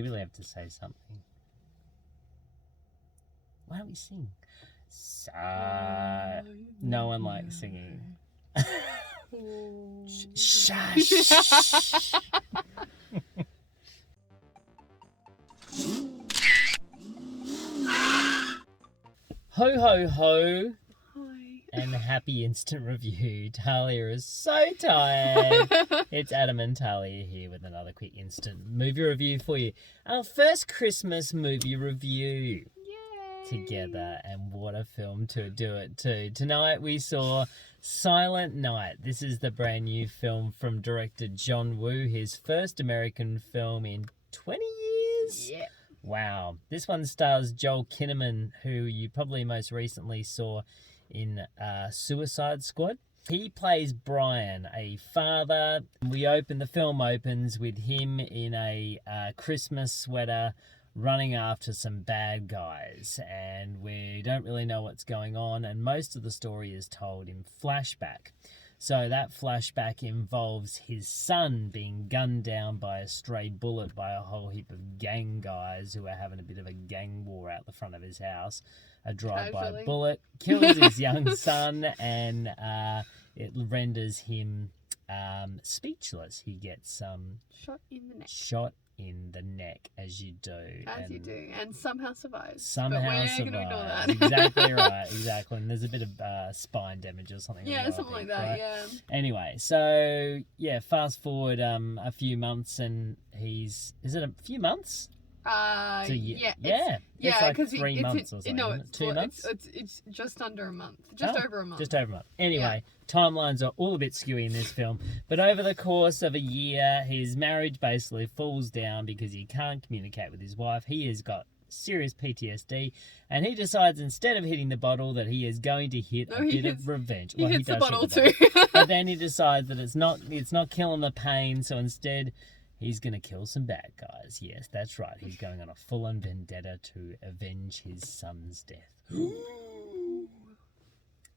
You really have to say something. Why don't we sing? No one likes singing. Shush. Ho, ho, ho. Hi. And happy instant review. Thalia is so tired. It's Adam and Thalia here with another quick instant movie review for you. Our first Christmas movie review. Yay. Together, and what a film to do it to. Tonight we saw Silent Night. This is the brand new film from director John Woo, his first American film in 20 years. Yeah. Wow. This one stars Joel Kinnaman, who you probably most recently saw in Suicide Squad. He plays Brian, a father. The film opens with him in a Christmas sweater running after some bad guys, and we don't really know what's going on, and most of the story is told in flashback. So that flashback involves his son being gunned down by a stray bullet by a whole heap of gang guys who are having a bit of a gang war out the front of his house. A drive-by bullet kills his young son, and it renders him speechless. He gets shot in the neck. Shot in the neck, as you do. And somehow survives. Somehow survives. Going to ignore that. Exactly right, exactly. And there's a bit of spine damage or something. Yeah, well, something like that, right? yeah. Anyway, so, yeah, fast forward a few months, and is it a few months? Yeah. It's like 3 months or something. No, it's 2 months? It's just under a month. Just over a month. Just over a month. Anyway, timelines are all a bit skewy in this film. But over the course of a year, his marriage basically falls down because he can't communicate with his wife. He has got serious PTSD, and he decides instead of hitting the bottle that he is going to hit a bit of revenge. He hits the bottle too. But then he decides that it's not killing the pain, so instead he's going to kill some bad guys. Yes, that's right. He's going on a full-on vendetta to avenge his son's death.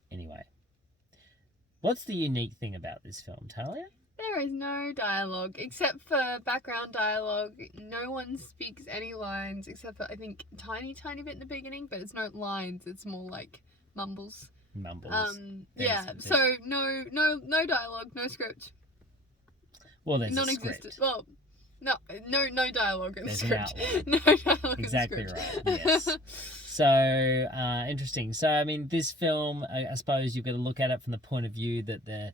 Anyway, what's the unique thing about this film, Thalia? There is no dialogue, except for background dialogue. No one speaks any lines, except for, I think, tiny bit in the beginning, but it's not lines. It's more like mumbles. So no dialogue, no script. Well, there's non-existent. Well, no dialogue in the script. No dialogue exactly in the script. Right. Yes. So interesting. So I mean, this film, I suppose you've got to look at it from the point of view that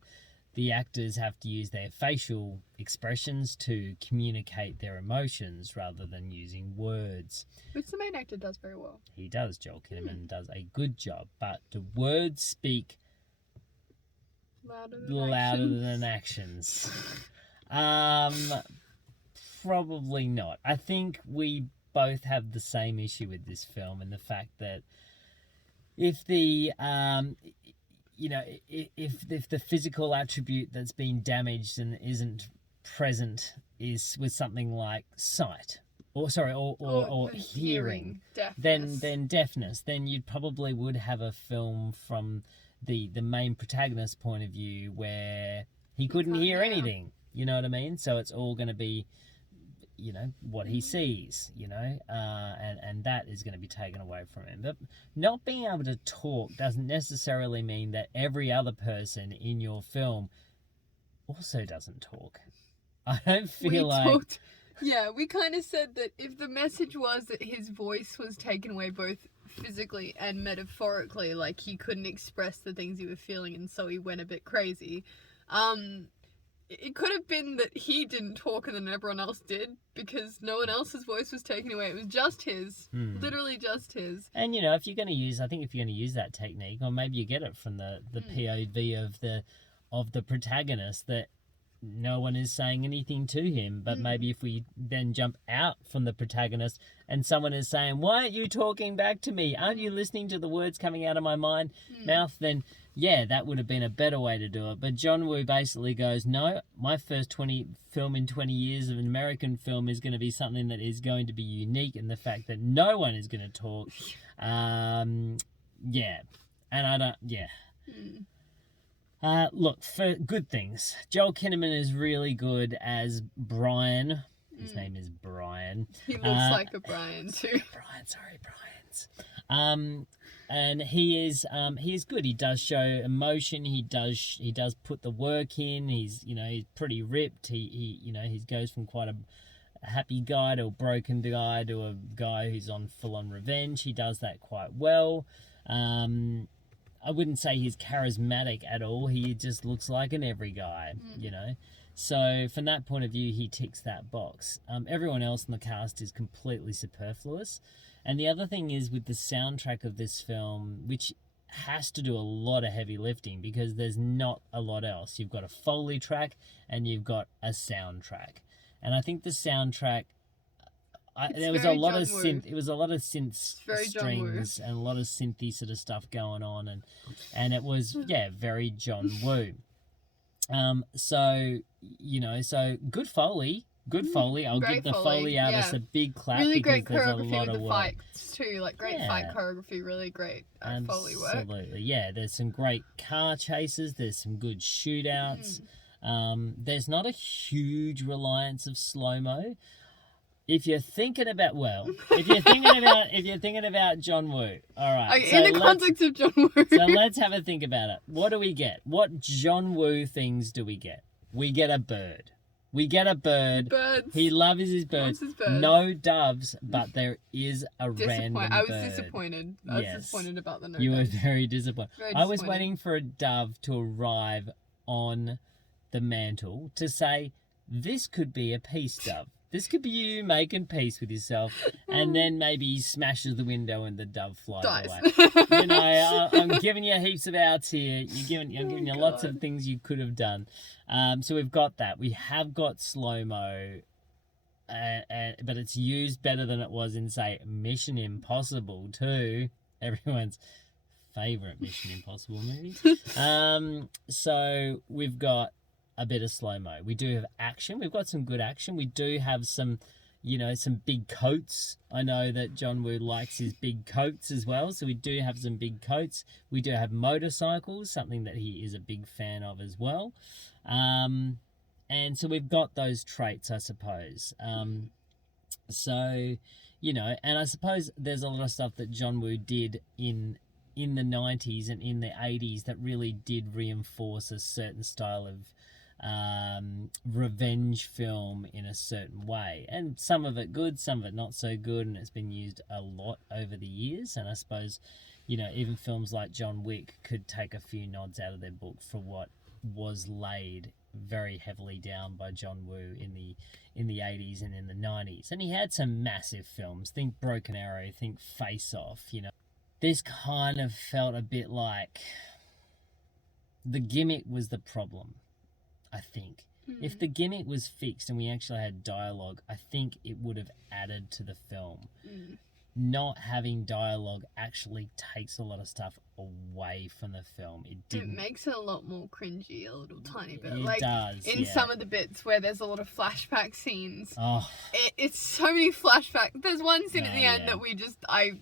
the actors have to use their facial expressions to communicate their emotions rather than using words. Which the main actor does very well. He does. Joel Kinnaman does a good job, but the words speak louder than actions. Probably not. I think we both have the same issue with this film, and the fact that if the if the physical attribute that's been damaged and isn't present is with something like sight or hearing, deafness. then deafness, then you probably would have a film from the main protagonist's point of view where he couldn't hear anything. You know what I mean? So it's all going to be, what he sees, and that is going to be taken away from him. But not being able to talk doesn't necessarily mean that every other person in your film also doesn't talk. I don't feel we kind of said that if the message was that his voice was taken away both physically and metaphorically, like he couldn't express the things he was feeling and so he went a bit crazy, it could have been that he didn't talk and then everyone else did, because no one else's voice was taken away. It was just his. Literally just his. And, if you're going to use that technique, or maybe you get it from the POV of the protagonist, that no one is saying anything to him, but maybe if we then jump out from the protagonist and someone is saying, why aren't you talking back to me? Aren't you listening to the words coming out of my mouth? Then yeah, that would have been a better way to do it. But John Woo basically goes, no, my first film in 20 years of an American film is going to be something that is going to be unique in the fact that no one is going to talk. Look, for good things, Joel Kinnaman is really good as Brian. His name is Brian. He looks like a Brian too. Brian's. And he is good. He does show emotion. He does put the work in. He's pretty ripped. He goes from quite a happy guy to a broken guy to a guy who's on full-on revenge. He does that quite well. I wouldn't say he's charismatic at all. He just looks like an every guy, So from that point of view, he ticks that box. Everyone else in the cast is completely superfluous. And the other thing is with the soundtrack of this film, which has to do a lot of heavy lifting because there's not a lot else. You've got a Foley track and you've got a soundtrack. And I think the soundtrack, there was a lot of synth. It was a lot of synth strings and a lot of synthy sort of stuff going on, and it was very John Woo. So good Foley. Good Foley. I'll give the Foley artists a big clap. Really because great there's a choreography lot with of the work. fights too. Like great fight choreography. Really great Foley work. Absolutely, yeah. There's some great car chases. There's some good shootouts. There's not a huge reliance of slow-mo. If you're thinking about John Woo, all right. Okay, in the context of John Woo. So let's have a think about it. What do we get? What John Woo things do we get? We get a bird. Birds. He loves his birds. No doves, but there is a random bird. I was disappointed. I was disappointed about the no You doves. were very disappointed. I was waiting for a dove to arrive on the mantle to say, this could be a peace dove. This could be you making peace with yourself, and then maybe he smashes the window and the dove flies away. I'm giving you heaps of outs here. I'm giving you lots of things you could have done. So we've got that. We have got slow-mo, but it's used better than it was in, say, Mission Impossible 2, everyone's favourite Mission Impossible movie. So we've got a bit of slow-mo. We do have action. We've got some good action. We do have some big coats. I know that John Woo likes his big coats as well, so we do have some big coats. We do have motorcycles, something that he is a big fan of as well. And so we've got those traits, I suppose. And I suppose there's a lot of stuff that John Woo did in the 90s and in the 80s that really did reinforce a certain style of revenge film in a certain way, and some of it good, some of it not so good, and it's been used a lot over the years. And I suppose even films like John Wick could take a few nods out of their book for what was laid very heavily down by John Woo in the 80s and in the 90s. And he had some massive films. Think Broken Arrow, think Face Off. This kind of felt a bit like the gimmick was the problem, I think. If the gimmick was fixed and we actually had dialogue, I think it would have added to the film. Not having dialogue actually takes a lot of stuff away from the film. It makes it a lot more cringy, a little tiny bit. It does. In some of the bits where there's a lot of flashback scenes. Oh. It's so many flashbacks. There's one scene at the end that we just... I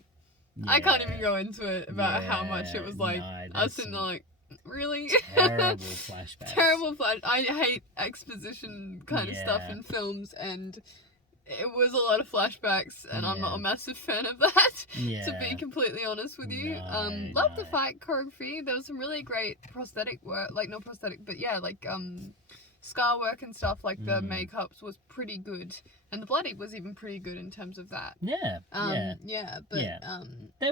can't even go into it about how much it was like... I was sitting there like... Really? Terrible flashbacks. I hate exposition kind of stuff in films, and it was a lot of flashbacks, and I'm not a massive fan of that, to be completely honest with you. Love the fight choreography. There was some really great prosthetic work, not prosthetic, but scar work and stuff, the makeups was pretty good, and the bloody was even pretty good in terms of that. There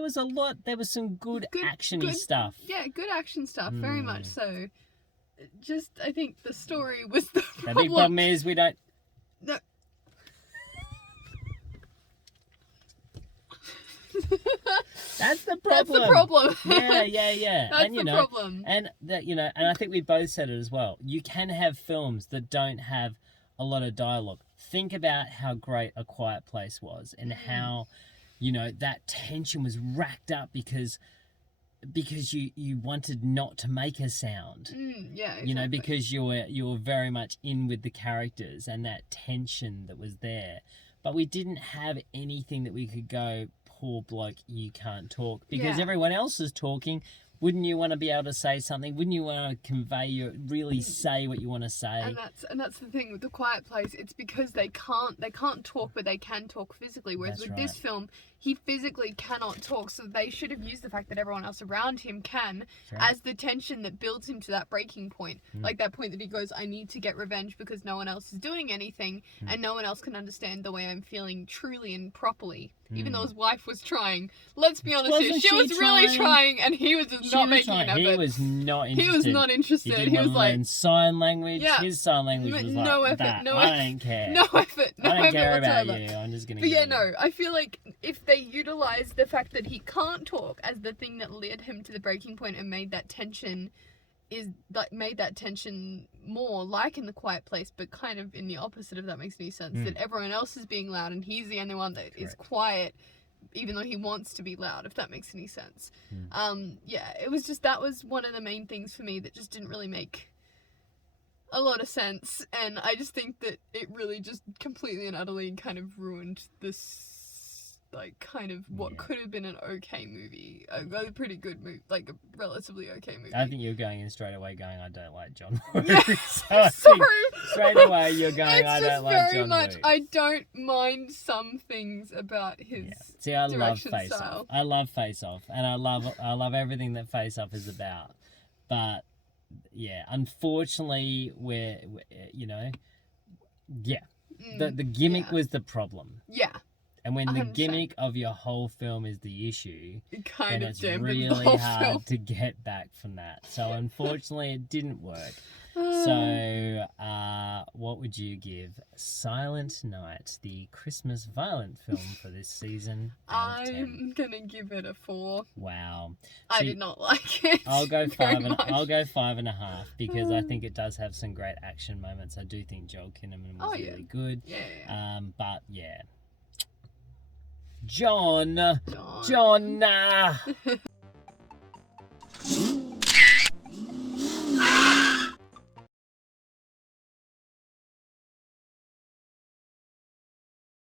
was a lot. There was some good action-y stuff. Yeah, good action stuff, very much so. Just, I think the story was the problem. The big problem is we don't... No. That's the problem. That's the problem. Yeah. That's the problem. And and I think we both said it as well. You can have films that don't have a lot of dialogue. Think about how great A Quiet Place was, and how, that tension was racked up because you wanted not to make a sound. Exactly. Because you were very much in with the characters and that tension that was there. But we didn't have anything that we could go, poor bloke, you can't talk, because everyone else is talking. Wouldn't you want to be able to say something? Wouldn't you want to really say what you want to say? And that's the thing with The Quiet Place. It's because they can't talk, but they can talk physically. Whereas That's with right. this film, he physically cannot talk. So they should have used the fact that everyone else around him can as the tension that builds him to that breaking point. Like that point that he goes, I need to get revenge because no one else is doing anything, and no one else can understand the way I'm feeling truly and properly. Even though his wife was trying. Let's be honest here. She was really trying, and he was just not making an effort. He was not interested. He was not interested. He was like sign language. Yeah. His sign language was like no effort, that. no I effort, don't care. No effort. No I don't effort care whatsoever. about you. I'm just gonna. But yeah, no. I feel like if they utilized the fact that he can't talk as the thing that led him to the breaking point and made that tension more like in The Quiet Place, but kind of in the opposite, if that makes any sense. That everyone else is being loud and he's the only one that is quiet, even though he wants to be loud, if that makes any sense. Yeah, it was just, that was one of the main things for me that just didn't really make a lot of sense, and I just think that it really just completely and utterly kind of ruined this, like, kind of what could have been an okay movie, a pretty good movie, like a relatively okay movie. I think you're going in straight away going, I don't like John Woo. Yeah, So I think straight away you're going, I don't like John Woo. I don't mind some things about his See, I love direction Face style. Off. I love Face Off, and I love everything that Face Off is about. But yeah, unfortunately, the gimmick was the problem. Yeah. And when the 100%. gimmick of your whole film is the issue, It kind then of it's dampened really the whole hard film. to get back from that. So unfortunately, it didn't work. So, what would you give Silent Night, the Christmas violent film for this season, out of 10? I'm gonna give it a 4. Wow. I See, did not like it. I'll go very 5 and much. I'll go 5.5 because I think it does have some great action moments. I do think Joel Kinnaman was really good. Yeah. But yeah. John.